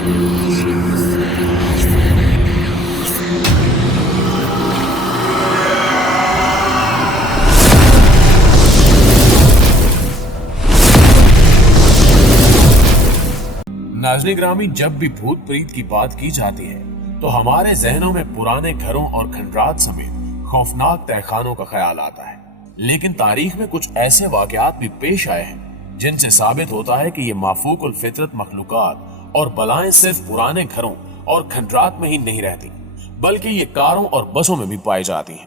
नाज़रीन ग्रामी, जब भी भूत प्रेत की बात की जाती है तो हमारे जहनों में पुराने घरों और खंडरात समेत खौफनाक तहखानों का ख्याल आता है। लेकिन तारीख में कुछ ऐसे वाकयात भी पेश आए हैं जिनसे साबित होता है कि ये माफूकुल फितरत मखलूकात और बलाएं सिर्फ पुराने घरों और खंडरात में ही नहीं रहती, बल्कि ये कारों और बसों में भी पाई जाती हैं।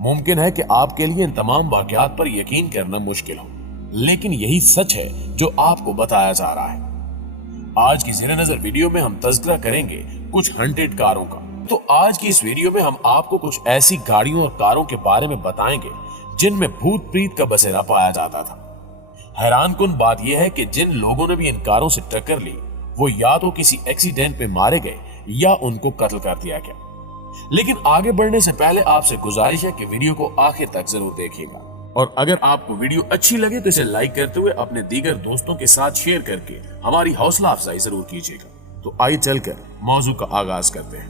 मुमकिन है कि आपके लिए इन तमाम वाकयात पर यकीन करना मुश्किल हो, लेकिन यही सच है जो आपको बताया जा रहा है। आज की ज़ेरे नजर वीडियो में हम तज़किरा करेंगे कुछ हंटेड कारों का। तो आज की इस वीडियो में हम आपको कुछ ऐसी गाड़ियों और कारों के बारे में बताएंगे जिनमें भूत प्रीत का बसेरा पाया जाता था। हैरानकुन बात यह है कि जिन लोगों ने भी इन कारों से टक्कर ली वो या तो किसी एक्सीडेंट में मारे गए या उनको कत्ल कर दिया गया। लेकिन आगे बढ़ने से पहले आपसे गुजारिश है कि वीडियो को आखिर तक जरूर देखिएगा, और अगर आपको वीडियो अच्छी लगे तो इसे लाइक करते हुए अपने दीगर दोस्तों के साथ शेयर करके हमारी हौसला अफजाई जरूर कीजिएगा। तो आइए चलकर मौजू का आगाज करते हैं।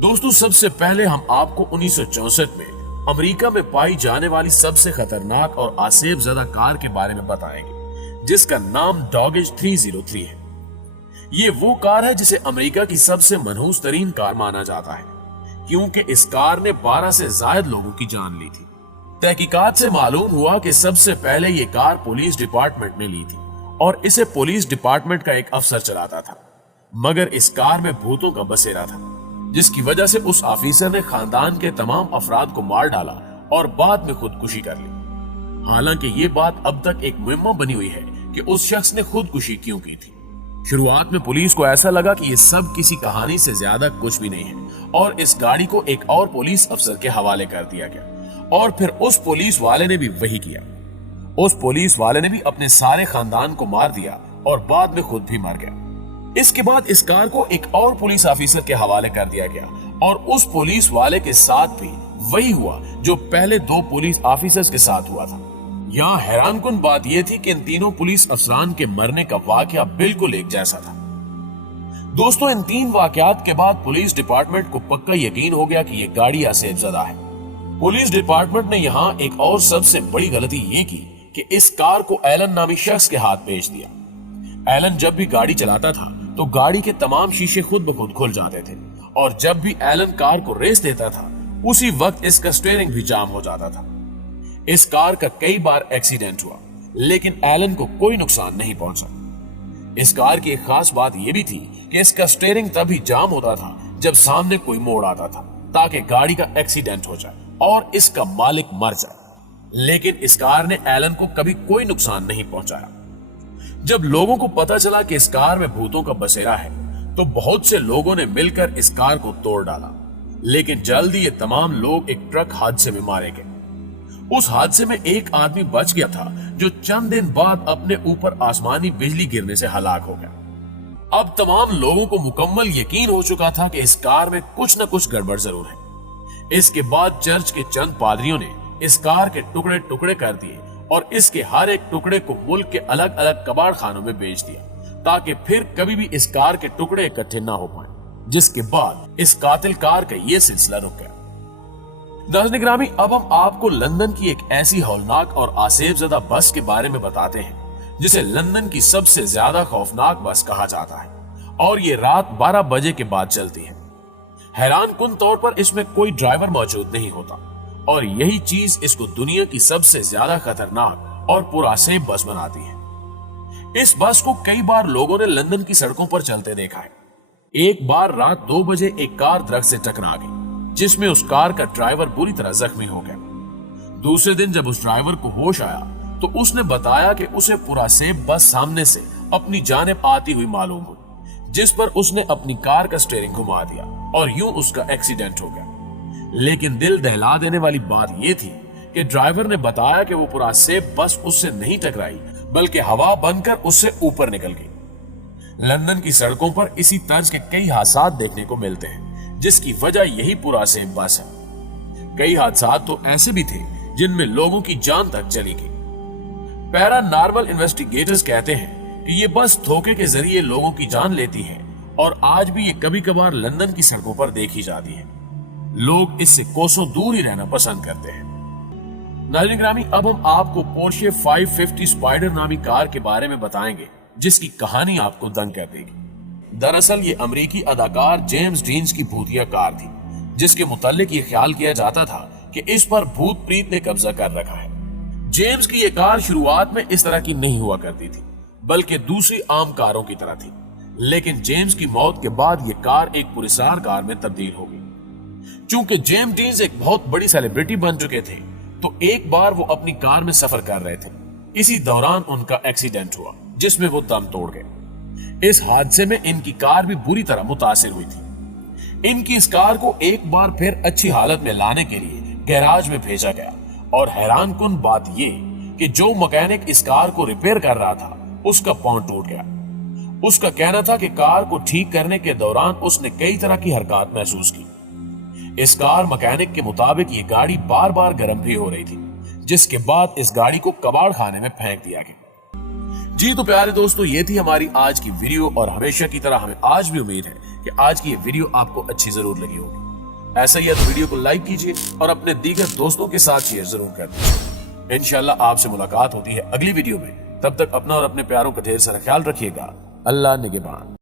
दोस्तों, सबसे पहले हम आपको 1964 में अमेरिका में पाई जाने वाली सबसे खतरनाक और आसेब ज़दा कार के बारे में बताएंगे, जिसका नाम डॉगेज 303 है। ये वो कार है जिसे अमेरिका की सबसे मनहूस तरीन कार माना जाता है, क्योंकि इस कार ने 12 से ज्यादा लोगों की जान ली थी। तहकीकात से मालूम हुआ कि सबसे पहले ये कार पुलिस डिपार्टमेंट ने ली थी और इसे पुलिस डिपार्टमेंट का एक अफसर चलाता था, मगर इस कार में भूतों का बसेरा था, जिसकी वजह से उस ऑफिसर ने खानदान के तमाम अफराद को मार डाला और बाद में खुदकुशी कर ली। हालांकि ये बात अब तक एक मुइम्मा बनी हुई है कि उस शख्स ने खुदकुशी क्यों की थी। शुरुआत में पुलिस को ऐसा लगा कि ये सब किसी कहानी से ज्यादा कुछ भी नहीं है और इस गाड़ी को एक और पुलिस अफसर के हवाले कर दिया गया, और फिर उस पुलिस वाले ने भी वही किया। उस पुलिस वाले ने भी अपने सारे खानदान को मार दिया और बाद में खुद भी मर गया। इसके बाद इस कार को एक और पुलिस ऑफिसर के हवाले कर दिया गया और उस पुलिस वाले के साथ भी वही हुआ जो पहले 2 पुलिस ऑफिसर्स के साथ हुआ था। यहाँ हैरानकुन बात यह थी कि इन तीनों पुलिस अफसरान के मरने का वाकया बिल्कुल एक जैसा था। दोस्तों, इन 3 वाकयात के बाद पुलिस डिपार्टमेंट को पक्का यकीन हो गया कि यह गाड़ी आसेबज़दा है। पुलिस डिपार्टमेंट ने यहाँ एक और सबसे बड़ी गलती ये की कि इस कार को एलन नामी शख्स के हाथ बेच दिया। एलन जब भी गाड़ी चलाता था तो गाड़ी के तमाम शीशे खुद ब खुद खुल जाते थे, और जब भी एलन कार को रेस देता था उसी वक्त इसका स्टीयरिंग भी जाम हो जाता था। इस कार का कई बार एक्सीडेंट हुआ, लेकिन एलन को कोई नुकसान नहीं पहुंचा। इस कार की एक खास बात यह भी थी कि इसका स्टीयरिंग तभी जाम होता था जब सामने कोई मोड़ आता था, ताकि गाड़ी का एक्सीडेंट हो जाए और इसका मालिक मर जाए। लेकिन इस कार ने एलन को कभी कोई नुकसान नहीं पहुंचाया। जब लोगों को पता चला कि इस कार में भूतों का बसेरा है तो बहुत से लोगों ने मिलकर इस कार को तोड़ डाला, लेकिन जल्दी ये तमाम लोग एक ट्रक हादसे में मारे गए। उस हादसे में एक आदमी बच गया था जो चंद दिन बाद अपने ऊपर आसमानी बिजली गिरने से हलाक हो गया। अब तमाम लोगों को मुकम्मल यकीन हो चुका था कि इस कार में कुछ न कुछ गड़बड़ जरूर है। इसके बाद चर्च के चंद पादरियों ने इस कार के टुकड़े टुकड़े कर दिए और इसके हर एक टुकड़े को मुल्क के अलग अलग कबाड़ खानों में बेच दिया, ताकि फिर कभी भी इस कार के टुकड़े इकट्ठे ना हो पाए। जिसके बाद इस कातिल कार का ये सिलसिला रुक गया। नाज़रीन ग्रामी, अब हम आपको लंदन की एक ऐसी हौलनाक और आसेबज़दा बस के बारे में बताते हैं जिसे लंदन की सबसे ज्यादा खौफनाक बस कहा जाता है, और ये रात 12 बजे के बाद चलती है। हैरानकुन तौर पर इसमें कोई ड्राइवर मौजूद नहीं होता, और यही चीज इसको दुनिया की सबसे ज्यादा खतरनाक और पुरासेब बस बनाती है। इस बस को कई बार लोगों ने लंदन की सड़कों पर चलते देखा है। एक बार रात 2 बजे एक कार दरख्त से टकरा गई, जिसमें उस कार का ड्राइवर बुरी तरह जख्मी हो गया। दूसरे दिन जब उस ड्राइवर को होश आया तो उसने बताया कि उसे पुरासेब बस सामने से अपनी जानिब आती हुई मालूम हुई, जिस पर उसने अपनी कार का स्टीयरिंग घुमा दिया और यूं उसका एक्सीडेंट हो गया। लेकिन दिल दहला देने वाली बात यह थी कि ड्राइवर ने बताया कि वो पुरासेब बस उससे नहीं टकराई, बल्कि हवा बनकर उससे ऊपर निकल गई। लंदन की सड़कों पर इसी तर्ज के कई हादसात देखने को मिलते हैं, जिसकी वजह यही पुरासेब बस है। कई हादसात तो ऐसे भी थे जिनमें लोगों की जान तक चली गई। पैरानॉर्मल इन्वेस्टिगेटर्स कहते हैं कि ये बस धोखे के जरिए लोगों की जान लेती है और आज भी ये कभी कभार लंदन की सड़कों पर देखी जाती है। लोग इससे कोसों दूर ही रहना पसंद करते हैं। नाज़रीन ग्रामी, अब हम आपको पोर्शे 550 स्पाइडर नामी कार के बारे में बताएंगे जिसकी कहानी आपको दंग कर देगी। दरअसल ये अमेरिकी अदाकार जेम्स डीन्स की भूतिया कार थी जिसके मुताल्लिक ये ख्याल किया जाता था कि इस पर भूत प्रीत ने कब्जा कर रखा है। जेम्स की ये कार शुरुआत में इस तरह की नहीं हुआ करती थी बल्कि दूसरी आम कारों की तरह थी, लेकिन जेम्स की मौत के बाद ये कार एक पुरस्कार कार में तब्दील हो गई। चूंकि जेम्स डीन्स एक बहुत बड़ी सेलिब्रिटी बन चुके थे तो एक बार वो अपनी कार में सफर कर रहे थे। इसी दौरान उनका एक्सीडेंट हुआ जिसमें वो दम तोड़ गए। इस हादसे में इनकी कार भी बुरी तरह मुतासिर हुई थी। इनकी इस कार को एक बार फिर अच्छी हालत में लाने के लिए गैराज में भेजा गया और हैरानकुन बात ये कि जो मैकेनिक इस कार को रिपेयर कर रहा था उसका पांव टूट गया। उसका कहना था कि कार को ठीक करने के दौरान उसने कई तरह की हरकत महसूस की। इस कार मैकेनिक के मुताबिक ये गाड़ी बार बार गर्म भी हो रही थी, जिसके बाद इस गाड़ी को कबाड़ खाने में फेंक दिया गया। जी तो प्यारे दोस्तों, ये थी हमारी आज की वीडियो और हमेशा की तरह हमें आज भी उम्मीद है कि आज की ये वीडियो आपको अच्छी जरूर लगी होगी। ऐसा ही है तो वीडियो को लाइक कीजिए और अपने दीगर दोस्तों के साथ शेयर जरूर कर दीजिए। इंशाल्लाह आपसे मुलाकात होती है अगली वीडियो में। तब तक अपना और अपने प्यारों का ढेर सारा ख्याल रखिएगा। अल्लाह निगहबान।